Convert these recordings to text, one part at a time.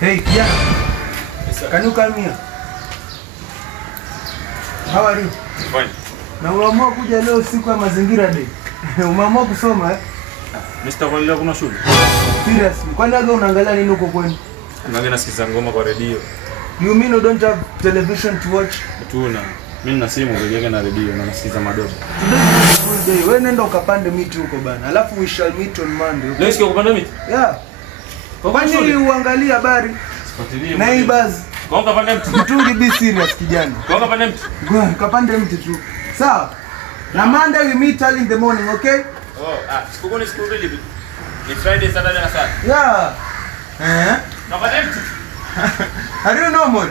Hey, Kiana. Yes, sir. Can you come here? How are you? Fine. Na umeamua kuja leo siku ya mazingira day. Umeamua kusoma eh? Mr. Kwa leo kuna shule? Seriously. Kwani aga unaangalia nini huko kwenu? Naangalia nasikiza ngoma kwa radio. You mean you don't have television to watch? Tuna. Mimi na simu pekee na radio na nasikiza madogo. Today wewe nenda ukapande miti huko bana. Alafu we shall meet on Monday. Okay? Leo sikia kupanda miti? Yeah. Kwani uangalie habari? Sifuatilie. Neighbors. Kwa kapanda miti. Mtungi be serious kijana. Kwa kapanda miti. Go kapande mti tu. Sawa. Na Monday we meet early in the morning, okay? Siku ni siku mbili. Ni Friday, Saturday na Sunday. Yeah. Kapanda miti. Are you normal?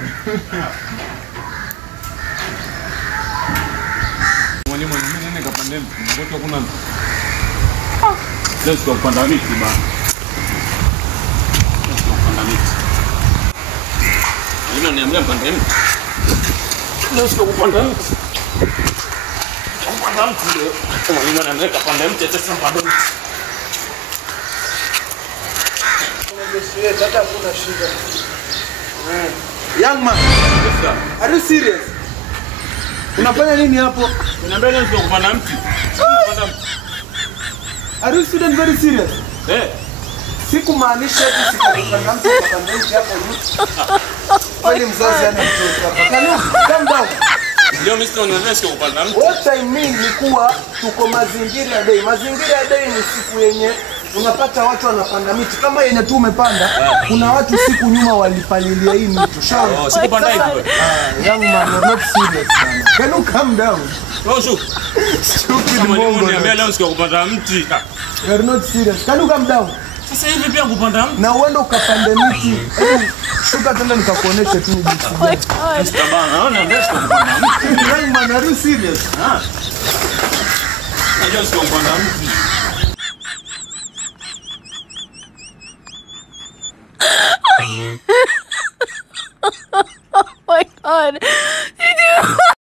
Mwalimu mimi nene kapanda miti. Ngoto kuna mti. Leo sikia kupanda miti bana. Kupanda miti. Mimi niambia kupanda miti. Leo sikia kupanda miti. Kupanda miti leo. Mwalimu ananiambia kupanda miti sasa kupanda miti. Hata kuna shida. Young man, Yes, sir. are you serious? Unafanya nini hapo? Niambia leo sikia kupanda miti. Kupanda miti. Are you student very serious? Sikumaanisha eti sikupanda mtu kapanda mti hapo. Kwani mzazi ana mtoto hapa. Can you calm down? Leo Mr. Unaweza kupanda mti. What I mean ni kuwa tuko mazingira day. Mazingira day ni siku yenye unapata watu wanapanda miti. Kama yenye tu umepanda, kuna watu siku nyuma walipalilia hii miti. Shauri. Sikupanda hivyo. Young man, you're not serious man. Can you calm down? Rojo. Stupid Mwalimu mongo. niambia leo sikia kupanda mti. You're not serious. Can you calm down? Sasa hivi pia kupanda mti. Na uende ukapande miti. Hebu shuka tena nikakuonesha tu jinsi gani. Mr. Bana, naona ndio kupanda mti. Young man, are you serious? Najua sikia kupanda mti.